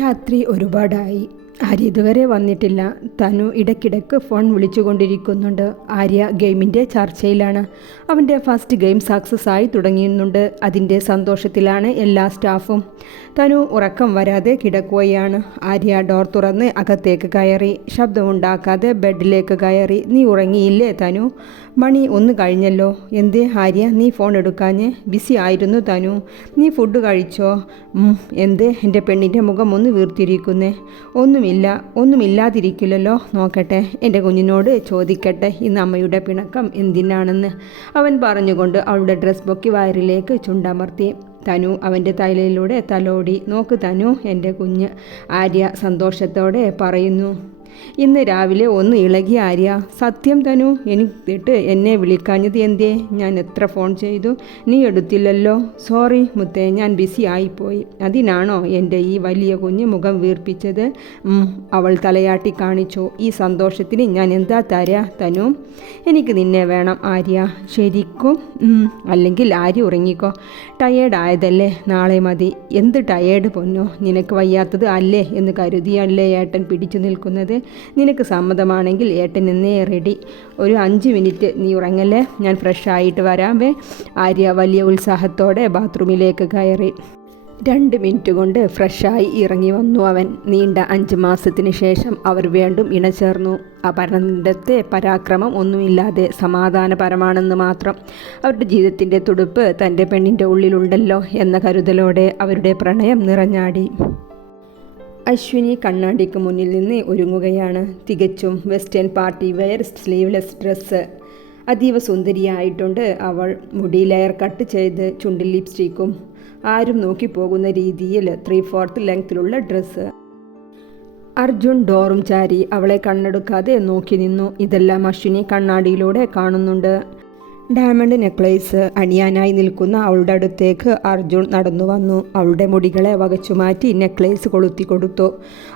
രാത്രി ഒരുപാടായി. ആര്യ ഇതുവരെ വന്നിട്ടില്ല. തനു ഇടയ്ക്കിടയ്ക്ക് ഫോൺ വിളിച്ചുകൊണ്ടിരിക്കുന്നുണ്ട്. ആര്യ ഗെയിമിൻ്റെ ചർച്ചയിലാണ്. അവൻ്റെ ഫസ്റ്റ് ഗെയിം സക്സസ് ആയി തുടങ്ങിയുന്നുണ്ട്. അതിൻ്റെ സന്തോഷത്തിലാണ് എല്ലാ സ്റ്റാഫും. തനു ഉറക്കം വരാതെ കിടക്കുകയാണ്. ആര്യ ഡോർ തുറന്ന് അകത്തേക്ക് കയറി. ശബ്ദമുണ്ടാക്കാതെ ബെഡിലേക്ക് കയറി. നീ ഉറങ്ങിയില്ലേ തനു? മണി 1 കഴിഞ്ഞല്ലോ. എന്തേ ആര്യ നീ ഫോൺ എടുക്കാഞ്ഞ്? ബിസി ആയിരുന്നു തനു. നീ ഫുഡ് കഴിച്ചോ? എന്തേ എൻ്റെ പെണ്ണിൻ്റെ മുഖം ഒന്ന് വീർത്തിരിക്കുന്നേ? ഒന്നുമില്ലാതിരിക്കില്ലല്ലോ. നോക്കട്ടെ, എൻ്റെ കുഞ്ഞിനോട് ചോദിക്കട്ടെ ഇന്ന് അമ്മയുടെ പിണക്കം എന്തിനാണെന്ന്. അവൻ പറഞ്ഞുകൊണ്ട് അവളുടെ ഡ്രസ് പൊക്കി വയറിലേക്ക് ചുണ്ടമർത്തി. തനു അവൻ്റെ തലയിലൂടെ തലോടി. നോക്ക് തനു, എൻ്റെ കുഞ്ഞ്, ആര്യ സന്തോഷത്തോടെ പറയുന്നു. ഇന്ന് രാവിലെ ഒന്ന് ഇളകി ആര്യ. സത്യം തനു, എനിക്കിട്ട് എന്നെ വിളിക്കാഞ്ഞത് എന്തേ? ഞാൻ എത്ര ഫോൺ ചെയ്തു, നീ എടുത്തില്ലല്ലോ. സോറി മുത്തേ, ഞാൻ ബിസി ആയിപ്പോയി. അതിനാണോ എൻ്റെ ഈ വലിയ കുഞ്ഞ് മുഖം വീർപ്പിച്ചത്? അവൾ തലയാട്ടി കാണിച്ചു. ഈ സന്തോഷത്തിന് ഞാൻ എന്താ തരാ തനു? എനിക്ക് നിന്നെ വേണം ആര്യ. ശരിക്കും? അല്ലെങ്കിൽ ആര്യ ഉറങ്ങിക്കോ. ടയേർഡ് ആയതല്ലേ, നാളെ മതി. എന്ത് ടയേർഡ് പൊന്നോ? നിനക്ക് വയ്യാത്തത് അല്ലേ എന്ന് കരുതിയല്ലേ ഏട്ടൻ പിടിച്ചു നിൽക്കുന്നത്? നിനക്ക് സമ്മതമാണെങ്കിൽ ഏട്ടൻ എന്നേ റെഡി. ഒരു 5 മിനിറ്റ് നീ ഉറങ്ങല്ലേ, ഞാൻ ഫ്രഷ് ആയിട്ട് വരാമേ. ആര്യ വലിയ ഉത്സാഹത്തോടെ ബാത്റൂമിലേക്ക് കയറി. 2 മിനിറ്റ് കൊണ്ട് ഫ്രഷായി ഇറങ്ങി വന്നു അവൻ. നീണ്ട 5 മാസത്തിന് ശേഷം അവർ വീണ്ടും ഇണചേർന്നു. പരന്തത്തെ പരാക്രമം ഒന്നുമില്ലാതെ സമാധാനപരമാണെന്ന് മാത്രം. അവരുടെ ജീവിതത്തിൻ്റെ തുടുപ്പ് തൻ്റെ പെണ്ണിൻ്റെ ഉള്ളിലുണ്ടല്ലോ എന്ന കരുതലോടെ അവരുടെ പ്രണയം നിറഞ്ഞാടി. അശ്വിനി കണ്ണാടിക്ക് മുന്നിൽ നിന്ന് ഒരുങ്ങുകയാണ്. തികച്ചും western party wear sleeveless dress. അതീവ സുന്ദരിയായിട്ടുണ്ട് അവൾ. മുടി ലെയർ കട്ട് ചെയ്ത്, ചുണ്ടിൽ ലിപ്സ്റ്റിക്കും, ആരും നോക്കിപ്പോകുന്ന രീതിയിൽ 3/4 ലെങ്ത്തിലുള്ള ഡ്രസ്സ്. അർജുൻ ഡോറും ചാരി അവളെ കണ്ണെടുക്കാതെ നോക്കി നിന്നു. ഇതെല്ലാം അശ്വിനി കണ്ണാടിയിലൂടെ കാണുന്നുണ്ട്. ഡയമണ്ട് നെക്ലേസ് അണിയാനായി നിൽക്കുന്ന അവളുടെ അടുത്തേക്ക് അർജുൻ നടന്നു വന്നു. അവളുടെ മുടികളെ വകച്ചുമാറ്റി നെക്ലേസ് കൊളുത്തി കൊടുത്തു.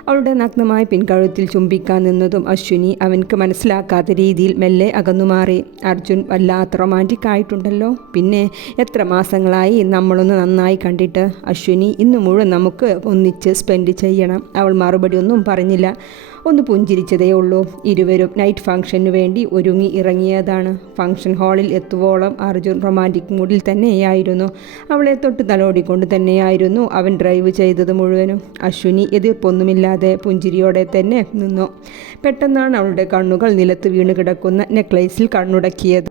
അവളുടെ നഗ്നമായ പിൻകഴുത്തിൽ ചുംബിക്കാൻ നിന്നതും അശ്വിനി അവൻക്ക് മനസ്സിലാക്കാത്ത രീതിയിൽ മെല്ലെ അകന്നുമാറി. അർജുൻ വല്ലാത്ത റൊമാൻറ്റിക് ആയിട്ടുണ്ടല്ലോ. പിന്നെ എത്ര മാസങ്ങളായി നമ്മളൊന്ന് നന്നായി കണ്ടിട്ട്. അശ്വിനി, ഇന്ന് മുഴുവൻ നമുക്ക് ഒന്നിച്ച് സ്പെൻഡ് ചെയ്യണം. അവൾ മറുപടി ഒന്നും പറഞ്ഞില്ല. ഒന്ന് പുഞ്ചിരിച്ചതേ ഉള്ളൂ. ഇരുവരും നൈറ്റ് ഫംഗ്ഷന് വേണ്ടി ഒരുങ്ങി ഇറങ്ങിയതാണ്. ഫംഗ്ഷൻ ഹാളിൽ എത്തുവോളം അർജുൻ റൊമാൻറ്റിക് മൂഡിൽ തന്നെയായിരുന്നു. അവളെ തൊട്ട് തലോടിക്കൊണ്ട് തന്നെയായിരുന്നു അവൻ ഡ്രൈവ് ചെയ്തത് മുഴുവനും. അശ്വിനി എതിർപ്പൊന്നുമില്ലാതെ പുഞ്ചിരിയോടെ തന്നെ നിന്നു. പെട്ടെന്നാണ് അവളുടെ കണ്ണുകൾ നിലത്ത് വീണ് കിടക്കുന്ന നെക്ലേസിൽ കണ്ണുടക്കിയത്.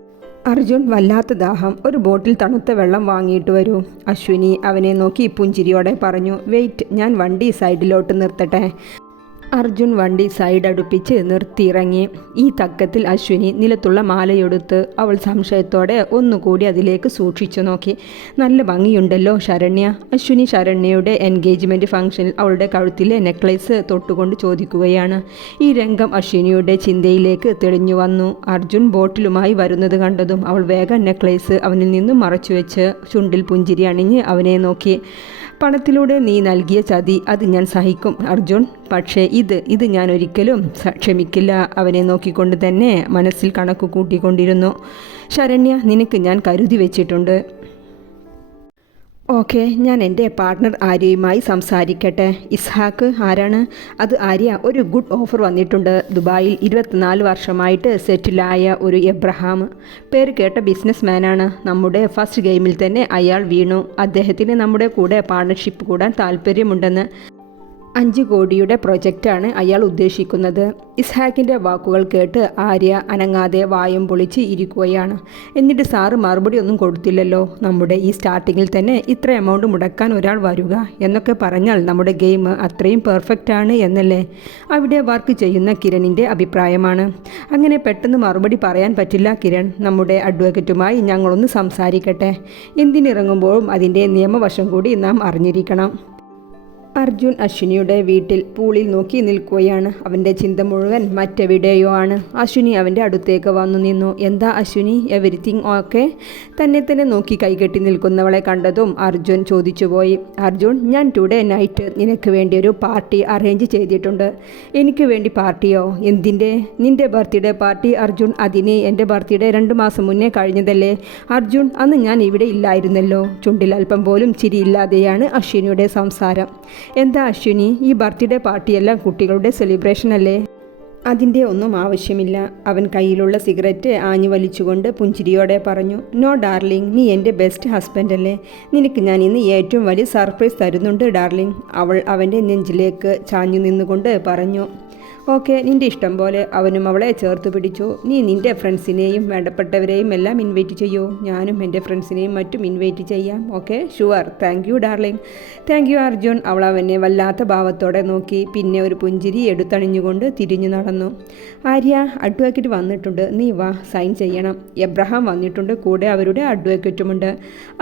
അർജുൻ വല്ലാത്ത ദാഹം, ഒരു ബോട്ടിൽ തണുത്ത വെള്ളം വാങ്ങിയിട്ട് വരൂ. അശ്വിനി അവനെ നോക്കി പുഞ്ചിരിയോടെ പറഞ്ഞു. വെയിറ്റ്, ഞാൻ വണ്ടി സൈഡിലോട്ട് നിർത്തട്ടെ. അർജുൻ വണ്ടി സൈഡ് അടുപ്പിച്ച് നിർത്തിയിറങ്ങി. ഈ തക്കത്തിൽ അശ്വിനി നിലത്തുള്ള മാലയെടുത്ത് അവൾ സംശയത്തോടെ ഒന്നുകൂടി അതിലേക്ക് സൂക്ഷിച്ചു നോക്കി. നല്ല ഭംഗിയുണ്ടല്ലോ ശരണ്യ. അശ്വിനി ശരണ്യയുടെ എൻഗേജ്മെൻറ്റ് ഫംഗ്ഷനിൽ അവളുടെ കഴുത്തിലെ നെക്ലേസ് തൊട്ടുകൊണ്ട് ചോദിക്കുകയാണ്. ഈ രംഗം അശ്വിനിയുടെ ചിന്തയിലേക്ക് തെളിഞ്ഞു വന്നു. അർജുൻ ബോട്ടിലുമായി വരുന്നത് കണ്ടതും അവൾ വേഗം നെക്ലേസ് അവനിൽ നിന്നും മറച്ചുവെച്ച് ചുണ്ടിൽ പുഞ്ചിരി അണിഞ്ഞ് അവനെ നോക്കി. പണത്തിലൂടെ നീ നൽകിയ ചതി, അത് ഞാൻ സഹിക്കും അർജുൻ. പക്ഷേ ഇത് ഞാൻ ഒരിക്കലും ക്ഷമിക്കില്ല. അവനെ നോക്കിക്കൊണ്ട് തന്നെ മനസ്സിൽ കണക്ക് കൂട്ടിക്കൊണ്ടിരുന്നു. ശരണ്യ, നിനക്ക് ഞാൻ കരുതി വെച്ചിട്ടുണ്ട്. ഓക്കെ, ഞാൻ എൻ്റെ പാർട്ട്ണർ ആര്യയുമായി സംസാരിക്കട്ടെ. ഇസ്ഹാക്ക് ആരാണ്? അത് ആര്യ. ഒരു ഗുഡ് ഓഫർ വന്നിട്ടുണ്ട്. ദുബായിൽ 24 വർഷമായിട്ട് സെറ്റിലായ ഒരു എബ്രഹാം. പേര് കേട്ട ബിസിനസ് മാനാണ്. നമ്മുടെ ഫസ്റ്റ് ഗെയിമിൽ തന്നെ അയാൾ വീണു. അദ്ദേഹത്തിന് നമ്മുടെ കൂടെ പാർട്ണർഷിപ്പ് കൂടാൻ താല്പര്യമുണ്ടെന്ന്. 5 കോടിയുടെ പ്രൊജക്റ്റാണ് അയാൾ ഉദ്ദേശിക്കുന്നത്. ഇസ്ഹാക്കിൻ്റെ വാക്കുകൾ കേട്ട് ആര്യ അനങ്ങാതെ വായും പൊളിച്ച് ഇരിക്കുകയാണ്. എന്നിട്ട് സാറ് മറുപടി ഒന്നും കൊടുത്തില്ലല്ലോ. നമ്മുടെ ഈ സ്റ്റാർട്ടിങ്ങിൽ തന്നെ ഇത്ര എമൗണ്ട് മുടക്കാൻ ഒരാൾ വരിക എന്നൊക്കെ പറഞ്ഞാൽ നമ്മുടെ ഗെയിം അത്രയും പെർഫെക്റ്റ് ആണ് എന്നല്ലേ അവിടെ വർക്ക് ചെയ്യുന്ന കിരണിൻ്റെ അഭിപ്രായമാണ്. അങ്ങനെ പെട്ടെന്ന് മറുപടി പറയാൻ പറ്റില്ല കിരൺ. നമ്മുടെ അഡ്വക്കേറ്റുമായി ഞങ്ങളൊന്ന് സംസാരിക്കട്ടെ. എന്തിനിറങ്ങുമ്പോഴും അതിൻ്റെ നിയമവശം കൂടി നാം അറിഞ്ഞിരിക്കണം. അർജുൻ അശ്വിനിയുടെ വീട്ടിൽ പൂളിൽ നോക്കി നിൽക്കുകയാണ്. അവൻ്റെ ചിന്ത മുഴുവൻ മറ്റെവിടെയോ ആണ്. അശ്വിനി അവൻ്റെ അടുത്തേക്ക് വന്നു നിന്നു. എന്താ അശ്വിനി, എവരിത്തിങ് ഓക്കെ? തന്നെ നോക്കി കൈകെട്ടി നിൽക്കുന്നവളെ കണ്ടതും അർജുൻ ചോദിച്ചുപോയി. അർജുൻ, ഞാൻ ടുഡേ നൈറ്റ് നിനക്ക് വേണ്ടി ഒരു പാർട്ടി അറേഞ്ച് ചെയ്തിട്ടുണ്ട്. എനിക്ക് വേണ്ടി പാർട്ടിയോ? എന്തിൻ്റെ? നിൻ്റെ ബർത്ത്ഡേ പാർട്ടി അർജുൻ. അതിന് എൻ്റെ ബർത്ത്ഡേ 2 മാസം മുന്നേ കഴിഞ്ഞതല്ലേ അർജുൻ? അന്ന് ഞാൻ ഇവിടെ ഇല്ലായിരുന്നല്ലോ. ചുണ്ടിൽ അല്പം പോലും ചിരിയില്ലാതെയാണ് അശ്വിനിയുടെ സംസാരം. എന്താ അശ്വിനി, ഈ ബർത്ത്ഡേ പാർട്ടിയെല്ലാം കുട്ടികളുടെ സെലിബ്രേഷൻ അല്ലേ? അതിൻ്റെ ഒന്നും ആവശ്യമില്ല. അവൻ കയ്യിലുള്ള സിഗരറ്റ് ആഞ്ഞു വലിച്ചുകൊണ്ട് പുഞ്ചിരിയോടെ പറഞ്ഞു. നോ ഡാർലിംഗ്, നീ എൻ്റെ ബെസ്റ്റ് ഹസ്ബൻഡ് അല്ലേ? നിനക്ക് ഞാൻ ഇന്ന് ഏറ്റവും വലിയ സർപ്രൈസ് തരുന്നുണ്ട് ഡാർലിംഗ്. അവൾ അവൻ്റെ നെഞ്ചിലേക്ക് ചാഞ്ഞു നിന്നുകൊണ്ട് പറഞ്ഞു. ഓക്കെ, നിൻ്റെ ഇഷ്ടം പോലെ. അവനും അവളെ ചേർത്ത് പിടിച്ചു. നീ നിൻ്റെ ഫ്രണ്ട്സിനെയും വേണ്ടപ്പെട്ടവരെയും എല്ലാം ഇൻവൈറ്റ് ചെയ്യൂ. ഞാനും എൻ്റെ ഫ്രണ്ട്സിനെയും മറ്റും ഇൻവൈറ്റ് ചെയ്യാം. Okay, sure. Thank you darling. Thank you Arjun. അവൾ അവനെ വല്ലാത്ത ഭാവത്തോടെ നോക്കി. പിന്നെ ഒരു പുഞ്ചിരി എടുത്തണിഞ്ഞുകൊണ്ട് തിരിഞ്ഞു നടന്നു. ആര്യ, അഡ്വക്കേറ്റ് വന്നിട്ടുണ്ട്, നീ വാ, സൈൻ ചെയ്യണം. എബ്രഹാം വന്നിട്ടുണ്ട്, കൂടെ അവരുടെ അഡ്വക്കേറ്റുമുണ്ട്.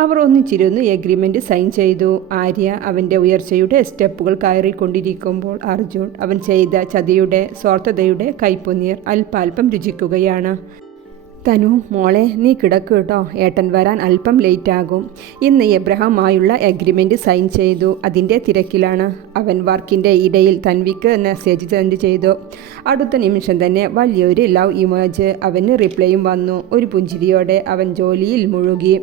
അവർ ഒന്നിച്ചിരുന്ന് എഗ്രിമെൻ്റ് സൈൻ ചെയ്തു. ആര്യ അവൻ്റെ ഉയർച്ചയുടെ സ്റ്റെപ്പുകൾ കയറിക്കൊണ്ടിരിക്കുമ്പോൾ അർജുൻ അവൻ ചെയ്ത ചതിയുടെ സ്വാർത്ഥതയുടെ കൈപ്പൊന്നീർ അല്പാൽപ്പം രുചിക്കുകയാണ്. തനു മോളെ, നീ കിടക്ക് കേട്ടോ, ഏട്ടൻ വരാൻ അല്പം ലേറ്റാകും. ഇന്ന് എബ്രഹാമായുള്ള എഗ്രിമെൻ്റ് സൈൻ ചെയ്തു, അതിൻ്റെ തിരക്കിലാണ്. അവൻ വർക്കിൻ്റെ ഇടയിൽ തൻവിക്ക് മെസ്സേജ് സെൻഡ് ചെയ്തു. അടുത്ത നിമിഷം തന്നെ വലിയൊരു ലവ് ഇമേജ് അവന് റിപ്ലൈയും വന്നു. ഒരു പുഞ്ചിരിയോടെ അവൻ ജോലിയിൽ മുഴുകി.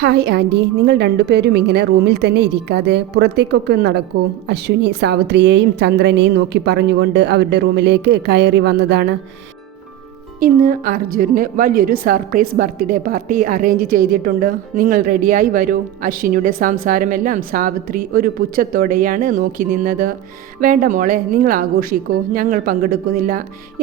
ഹായ് ആൻറ്റി, നിങ്ങൾ രണ്ടുപേരും ഇങ്ങനെ റൂമിൽ തന്നെ ഇരിക്കാതെ പുറത്തേക്കൊക്കെ നടക്കൂ. അശ്വിനി സാവിത്രിയെയും ചന്ദ്രനെയും നോക്കി പറഞ്ഞുകൊണ്ട് അവരുടെ റൂമിലേക്ക് കയറി വന്നതാണ്. ഇന്ന് അർജുന് വലിയൊരു സർപ്രൈസ് ബർത്ത്ഡേ പാർട്ടി അറേഞ്ച് ചെയ്തിട്ടുണ്ട്. നിങ്ങൾ റെഡിയായി വരൂ. അശ്വിനിയുടെ സംസാരമെല്ലാം സാവിത്രി ഒരു പുച്ഛത്തോടെയാണ് നോക്കി നിന്നത്. വേണ്ട മോളെ, നിങ്ങൾ ആഘോഷിക്കൂ, ഞങ്ങൾ പങ്കെടുക്കുന്നില്ല.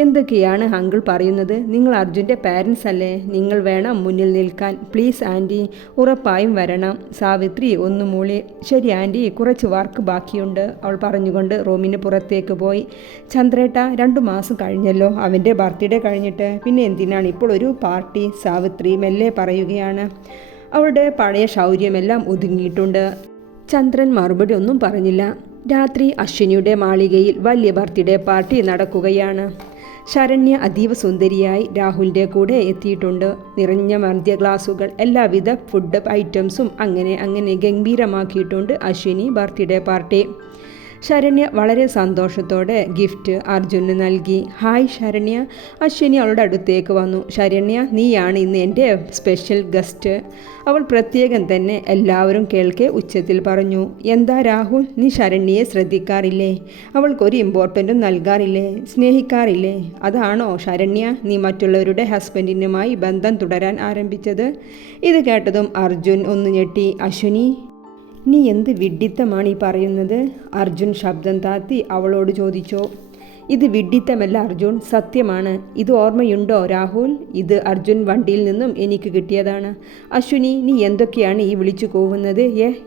എന്തൊക്കെയാണ് അങ്കിൾ പറയുന്നത്? നിങ്ങൾ അർജുൻ്റെ പാരൻസ് അല്ലേ? നിങ്ങൾ വേണം മുന്നിൽ നിൽക്കാൻ. പ്ലീസ് ആൻറ്റി, ഉറപ്പായും വരണം. സാവിത്രി ഒന്ന് മൂളി. ശരി ആൻറ്റി, കുറച്ച് വർക്ക് ബാക്കിയുണ്ട്, അവൾ പറഞ്ഞുകൊണ്ട് റൂമിന് പുറത്തേക്ക് പോയി. ചന്ദ്രേട്ട, 2 മാസം കഴിഞ്ഞല്ലോ അവൻ്റെ ബർത്ത്ഡേ കഴിഞ്ഞിട്ട്, പിന്നെ എന്തിനാണ് ഇപ്പോൾ ഒരു പാർട്ടി? സാവിത്രി മെല്ലെ പറയുകയാണ്. അവളുടെ പഴയ ശൗര്യമെല്ലാം ഒതുങ്ങിയിട്ടുണ്ട്. ചന്ദ്രൻ മറുപടി ഒന്നും പറഞ്ഞില്ല. രാത്രി അശ്വിനിയുടെ മാളികയിൽ വലിയ ബർത്ത്ഡേ പാർട്ടി നടക്കുകയാണ്. ശരണ്യ അതീവ സുന്ദരിയായി രാഹുലിൻ്റെ കൂടെ എത്തിയിട്ടുണ്ട്. നിറഞ്ഞ മദ്യ ഗ്ലാസുകൾ, എല്ലാവിധ ഫുഡ് ഐറ്റംസും അങ്ങനെ ഗംഭീരമാക്കിയിട്ടുണ്ട് അശ്വിനി ബർത്ത്ഡേ പാർട്ടി. ശരണ്യ വളരെ സന്തോഷത്തോടെ ഗിഫ്റ്റ് അർജുന് നൽകി. ഹായ് ശരണ്യ. അശ്വിനി അവളുടെ അടുത്തേക്ക് വന്നു. ശരണ്യ, നീയാണ് ഇന്ന് എൻ്റെ സ്പെഷ്യൽ ഗസ്റ്റ്, അവൾ പ്രത്യേകം തന്നെ എല്ലാവരും കേൾക്കെ ഉച്ചത്തിൽ പറഞ്ഞു. എന്താ രാഹുൽ, നീ ശരണ്യയെ ശ്രദ്ധിക്കാറില്ലേ? അവൾക്കൊരു ഇമ്പോർട്ടൻറ്റും നൽകാറില്ലേ? സ്നേഹിക്കാറില്ലേ? അതാണോ ശരണ്യ നീ മറ്റുള്ളവരുടെ ഹസ്ബൻഡിനുമായി ബന്ധം തുടരാൻ ആരംഭിച്ചത്? ഇത് കേട്ടതും അർജുൻ ഒന്ന് ഞെട്ടി. അശ്വിനി, നീ എന്ത് വിഡ്ഢിത്തമാണ് ഈ പറയുന്നത്? അർജുൻ ശബ്ദം താത്തി അവളോട് ചോദിച്ചു. ഇത് വിഡ്ഢിത്തമല്ല അർജുൻ, സത്യമാണ്. ഇത് ഓർമ്മയുണ്ടോ രാഹുൽ? ഇത് അർജുൻ വണ്ടിയിൽ നിന്നും എനിക്ക് കിട്ടിയതാണ്. അശ്വിനി, നീ എന്തൊക്കെയാണ് ഈ വിളിച്ചു കൂവുന്നത്?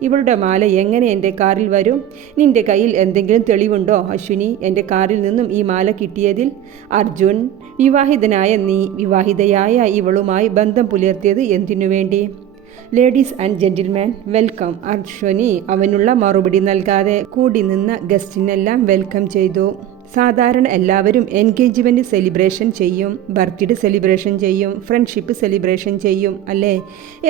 ഇവളുടെ മാല എങ്ങനെ എൻ്റെ കാറിൽ വരും? നിൻ്റെ കയ്യിൽ എന്തെങ്കിലും തെളിവുണ്ടോ അശ്വിനി എൻ്റെ കാറിൽ നിന്നും ഈ മാല കിട്ടിയതിൽ? അർജുൻ, വിവാഹിതനായ നീ വിവാഹിതയായ ഇവളുമായി ബന്ധം പുലർത്തിയത് എന്തിനു വേണ്ടി? Ladies and gentleman, welcome. Ashwini അവനുള്ള മറുപടി നൽകാതെ കൂടി നിന്ന ഗസ്റ്റിനെല്ലാം വെൽക്കം ചെയ്തു. സാധാരണ എല്ലാവരും എൻഗേജ്മെൻറ്റ് സെലിബ്രേഷൻ ചെയ്യും, ബർത്ത്ഡേ സെലിബ്രേഷൻ ചെയ്യും, ഫ്രണ്ട്ഷിപ്പ് സെലിബ്രേഷൻ ചെയ്യും അല്ലേ?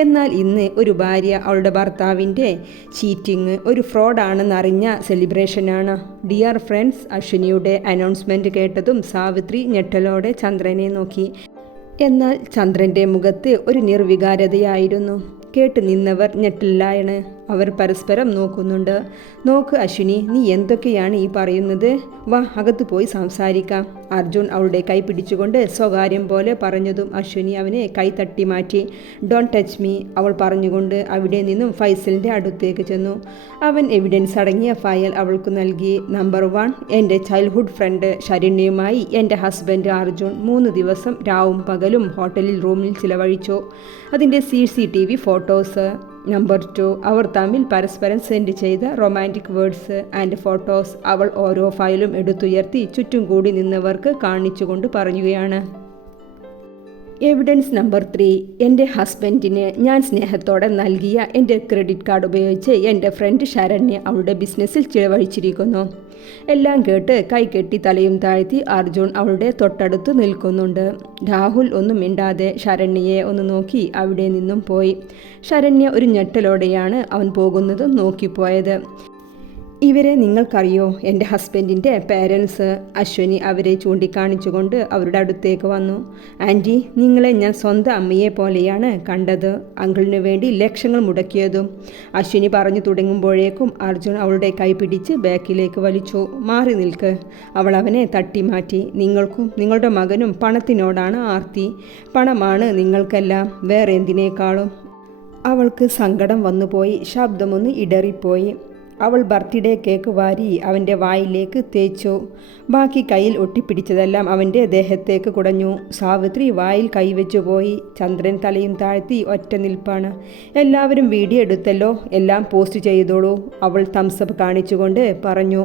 എന്നാൽ ഇന്ന് ഒരു ഭാര്യ അവളുടെ ഭർത്താവിൻ്റെ ചീറ്റിങ് ഒരു ഫ്രോഡാണെന്നറിഞ്ഞ സെലിബ്രേഷനാണ്. ഡിയർ ഫ്രണ്ട്സ്, അശ്വിനിയുടെ അനൗൺസ്മെൻറ്റ് കേട്ടതും സാവിത്രി ഞെട്ടലോടെ ചന്ദ്രനെ നോക്കി. എന്നാൽ ചന്ദ്രൻ്റെ മുഖത്ത് ഒരു നിർവികാരതയായിരുന്നു. കേട്ട് നിന്നവർ ഞെട്ടിലാണ്. അവർ പരസ്പരം നോക്കുന്നുണ്ട്. നോക്ക് അശ്വിനി, നീ എന്തൊക്കെയാണ് ഈ പറയുന്നത്? വാ, അകത്ത് പോയി സംസാരിക്കാം. അർജുൻ അവളുടെ കൈ പിടിച്ചുകൊണ്ട് സ്വകാര്യം പോലെ പറഞ്ഞതും അശ്വിനി അവനെ കൈ തട്ടി മാറ്റി. ഡോണ്ട് ടച്ച് മീ, അവൾ പറഞ്ഞുകൊണ്ട് അവിടെ നിന്നും ഫൈസലിൻ്റെ അടുത്തേക്ക് ചെന്നു. അവൻ എവിഡൻസ് അടങ്ങിയ ഫയൽ അവൾക്ക് നൽകി. നമ്പർ 1, എൻ്റെ ചൈൽഡ്ഹുഡ് ഫ്രണ്ട് ശരണ്യയുമായി എൻ്റെ ഹസ്ബൻഡ് അർജുൻ 3 ദിവസം രാവും പകലും ഹോട്ടലിൽ റൂമിൽ ചിലവഴിച്ചു. അതിൻ്റെ CCTV ഫോട്ടോസ്. നമ്പർ 2, അവർ തമ്മിൽ പരസ്പരം സെൻഡ് ചെയ്ത റൊമാൻറ്റിക് വേർഡ്സ് ആൻഡ് ഫോട്ടോസ്. അവൾ ഓരോ ഫയലും എടുത്തുയർത്തി ചുറ്റും കൂടി നിന്നവർക്ക് കാണിച്ചുകൊണ്ട് പറയുകയാണ്. എവിഡൻസ് നമ്പർ 3, എൻ്റെ ഹസ്ബൻഡിന് ഞാൻ സ്നേഹത്തോടെ നൽകിയ എൻ്റെ ക്രെഡിറ്റ് കാർഡ് ഉപയോഗിച്ച് എൻ്റെ ഫ്രണ്ട് ശരണ്യ അവളുടെ ബിസിനസ്സിൽ ചിലവഴിച്ചിരിക്കുന്നു. എല്ലാം കേട്ട് കൈകെട്ടി തലയും താഴ്ത്തി അർജുൻ അവളുടെ തൊട്ടടുത്ത് നിൽക്കുന്നുണ്ട്. രാഹുൽ ഒന്നും മിണ്ടാതെ ശരണ്യയെ ഒന്ന് നോക്കി അവിടെ നിന്നും പോയി. ശരണ്യ ഒരു ഞെട്ടലോടെയാണ് അവൻ പോകുന്നതും നോക്കിപ്പോയത്. ഇവരെ നിങ്ങൾക്കറിയോ? എൻ്റെ ഹസ്ബൻഡിൻ്റെ പേരൻസ്. അശ്വനി അവരെ ചൂണ്ടിക്കാണിച്ചുകൊണ്ട് അവരുടെ അടുത്തേക്ക് വന്നു. ആൻറ്റി, നിങ്ങളെ ഞാൻ സ്വന്തം അമ്മയെ പോലെയാണ് കണ്ടത്. അങ്കിളിനു വേണ്ടി ലക്ഷങ്ങൾ മുടക്കിയതും. അശ്വിനി പറഞ്ഞു തുടങ്ങുമ്പോഴേക്കും അർജുൻ അവളുടെ കൈ പിടിച്ച് ബാക്കിലേക്ക് വലിച്ചു. മാറി നിൽക്ക്. അവൾ അവനെ തട്ടിമാറ്റി. നിങ്ങൾക്കും നിങ്ങളുടെ മകനും പണത്തിനോടാണ് ആർത്തി. പണമാണ് നിങ്ങൾക്കെല്ലാം, വേറെ എന്തിനേക്കാളും. അവൾക്ക് സങ്കടം വന്നുപോയി. ശബ്ദമൊന്ന് ഇടറിപ്പോയി. അവൾ ബർത്ത്ഡേ കേക്ക് വാരി അവൻ്റെ വായിലേക്ക് തേച്ചു. ബാക്കി കയ്യിൽ ഒട്ടിപ്പിടിച്ചതെല്ലാം അവൻ്റെ ദേഹത്തേക്ക് കുടഞ്ഞു. സാവിത്രി വായിൽ കൈവച്ചു പോയി. ചന്ദ്രൻ തലയും താഴ്ത്തി ഒറ്റ നിൽപ്പാണ്. എല്ലാവരും വീഡിയോ എടുത്തല്ലോ, എല്ലാം പോസ്റ്റ് ചെയ്തോളൂ, അവൾ തംസപ്പ് കാണിച്ചുകൊണ്ട് പറഞ്ഞു.